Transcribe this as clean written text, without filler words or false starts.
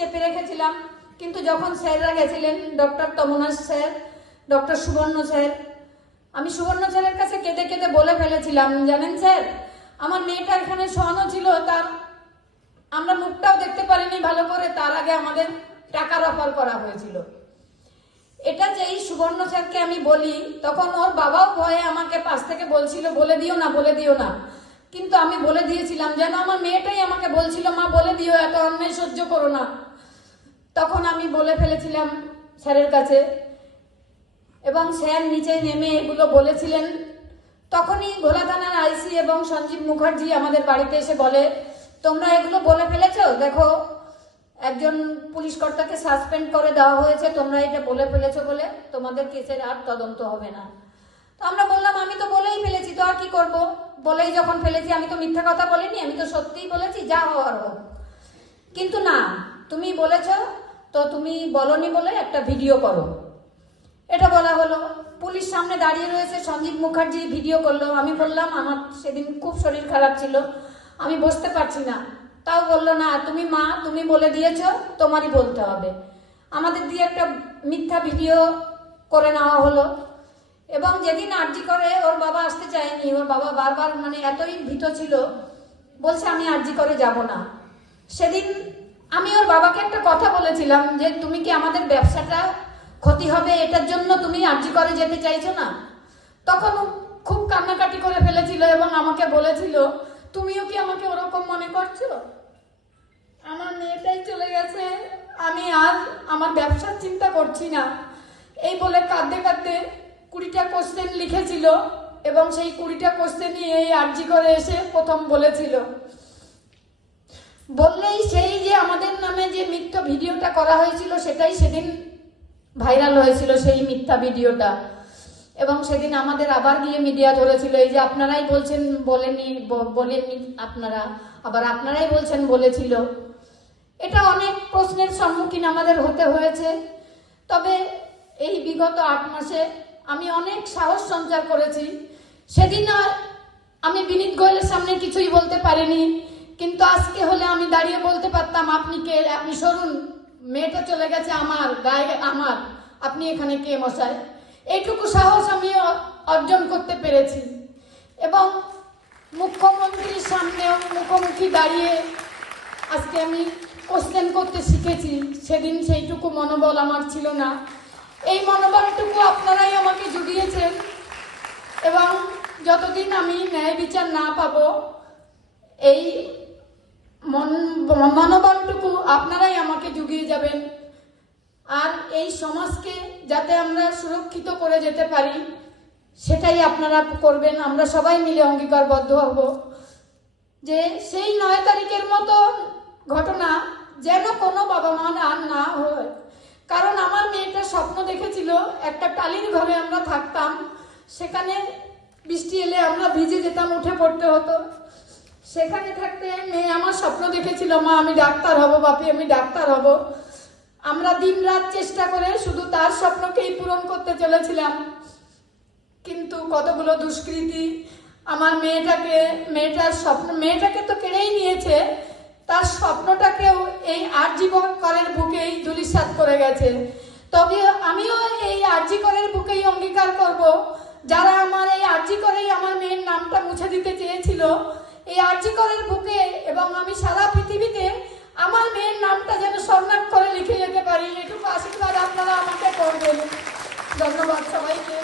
চেপে রেখেছিলাম, কিন্তু যখন স্যাররা গেছিলেন, ডক্টর তমনাশ স্যার, ডক্টর সুবর্ণ স্যার, আমি সুবর্ণ স্যারের কাছে কেঁদে কেঁদে বলে ফেলেছিলাম, জানেন স্যার, আমার মেয়েটা এখানে শোয়ানো ছিল, তার আমরা মুখটাও দেখতে পারিনি ভালো করে, তার আগে আমাদের টাকার অফার করা হয়েছিল। এটা যেই সুবর্ণ স্যারকে আমি বলি, তখন ওর বাবাও ভয়ে আমাকে পাশ থেকে বলছিল, বলে দিও না, বলে দিও না। কিন্তু আমি বলে দিয়েছিলাম, যেন আমার মেয়েটাই আমাকে বলছিল, মা বলে দিও, এত অন্যায় সহ্য করো না। তখন আমি বলে ফেলেছিলাম স্যারের কাছে, এবং স্যার নিচে নেমে এগুলো বলেছিলেন। তখনই ঘোলা থানার আইসি এবং সঞ্জীব মুখার্জি আমাদের বাড়িতে এসে বলে, তোমরা এগুলো বলে ফেলেছো, দেখো একজন পুলিশ কর্তাকে সাসপেন্ড করে দেওয়া হয়েছে, তোমরা এটা বলে ফেলেছো বলে তোমাদের কেসের আর তদন্ত হবে না। তো আমরা বললাম, আমি তো বলেই ফেলেছি, তো আর কি করব, বলেই যখন ফেলেছি, আমি তো মিথ্যা কথা বলিনি, আমি তো সত্যিই বলেছি, যা হওয়ার হোক। কিন্তু না, তুমি বলেছো, তো তুমি বলনি বলে একটা ভিডিও করো, এটা বলা হলো। পুলিশ সামনে দাঁড়িয়ে রয়েছে, সঞ্জীব মুখার্জি ভিডিও করলো। আমি বললাম, আমার সেদিন খুব শরীর খারাপ ছিল, আমি বসতে পারছি না। তাও বললো, না তুমি মা, তুমি বলে দিয়েছো, তোমারই বলতে হবে। আমাদের দিয়ে একটা মিথ্যা ভিডিও করে নেওয়া হলো। এবং যেদিন আরজি করে ওর বাবা আসতে চায়নি, ওর বাবা বারবার মানে এতই ভীত ছিল, বলছে আমি আরজি করে যাব না। সেদিন আমি ওর বাবাকে একটা কথা বলেছিলাম, যে তুমি কি আমাদের ব্যবসাটা ক্ষতি হবে এটার জন্য তুমি আরজি করে যেতে চাইছো না? তখন খুব কান্নাকাটি করে ফেলেছিল এবং আমাকে বলেছিল, তুমিও কি আমাকে ওরকম মনে করছো? আমার মেয়েটাই চলে গেছে, আমি আর আমার ব্যবসার চিন্তা করছি না, এই বলে কাঁদতে কাঁদতে 20টা কোশ্চেন লিখেছিল এবং সেই 20টা কোশ্চেন নিয়ে এই আরজি করে এসে প্রথম বলেছিল। বললেই সেই যে আমাদের নামে যে মিথ্যা ভিডিওটা করা হয়েছিল, সেটাই সেদিন ভাইরাল হয়েছিল, সেই মিথ্যা ভিডিওটা। এবং সেদিন আমাদের আবার গিয়ে মিডিয়া ধরেছিল, এই যে আপনারাই বলছেন বলেননি আপনারা, আবার আপনারাই বলছেন বলেছিল। এটা অনেক প্রশ্নের সম্মুখীন আমাদের হতে হয়েছে। তবে এই বিগত 8 মাসে আমি অনেক সাহস সঞ্চার করেছি। সেদিন আমি বিনীত গোয়েলের সামনে কিছুই বলতে পারিনি, কিন্তু আজকে হলে আমি দাঁড়িয়ে বলতে পারতাম, আপনি কে, আপনি সরুন, মেয়েটা চলে গেছে আমার গায়ে, আমার, আপনি এখানে কে মশাই? এইটুকু সাহস আমি অর্জন করতে পেরেছি। এবং মুখ্যমন্ত্রীর সামনেও মুখোমুখি দাঁড়িয়ে আজকে আমি কোশ্চেন করতে শিখেছি। সেদিন সেইটুকু মনোবল আমার ছিল না। এই মনোবলটুকু আপনারাই আমাকে জুগিয়েছেন, এবং যতদিন আমি ন্যায় বিচার না পাবো, এই মনোবলটুকু আপনারাই আমাকে জুগিয়ে যাবেন। আর এই সমাজকে যাতে আমরা সুরক্ষিত করে যেতে পারি, সেটাই আপনারা করবেন। আমরা সবাই মিলে অঙ্গীকারবদ্ধ হব যে সেই 9 তারিখের মতো ঘটনা যেন কোনো বাবা মা আর না হয়। কারণ আমার মেয়েটা স্বপ্ন দেখেছিল, একটা টালির ঘরে আমরা থাকতাম, সেখানে বৃষ্টি এলে আমরা ভিজে যেতাম, উঠে পড়তে হতো। সেখানে থাকতে মেয়ে আমার স্বপ্ন দেখেছিল, মা আমি ডাক্তার হব, বাপি আমি ডাক্তার হব। আমরা দিন রাত চেষ্টা করে শুধু তার স্বপ্নকেই পূরণ করতে চলেছিলাম। কিন্তু কতগুলো দুষ্কৃতী আমার মেয়েটাকে তো কেড়েই নিয়েছে, তার স্বপ্নটাকেও এই আরজি করের বুকেই ধূলিসাৎ করে গেছে। তবে আমিও এই আরজি করের বুকেই অঙ্গীকার করব, যারা আমার এই আরজি করেই আমার মেয়ের নামটা মুছে দিতে চেয়েছিল, এই আরজি করের বুকে এবং আমি সারা পৃথিবীতে আমার মেয়ের নামটা যেন স্বর্ণাক্ষরে লিখে যেতে পারি, এটুকু আশীর্বাদ আপনারা আমাকে করবেন। ধন্যবাদ সবাইকে।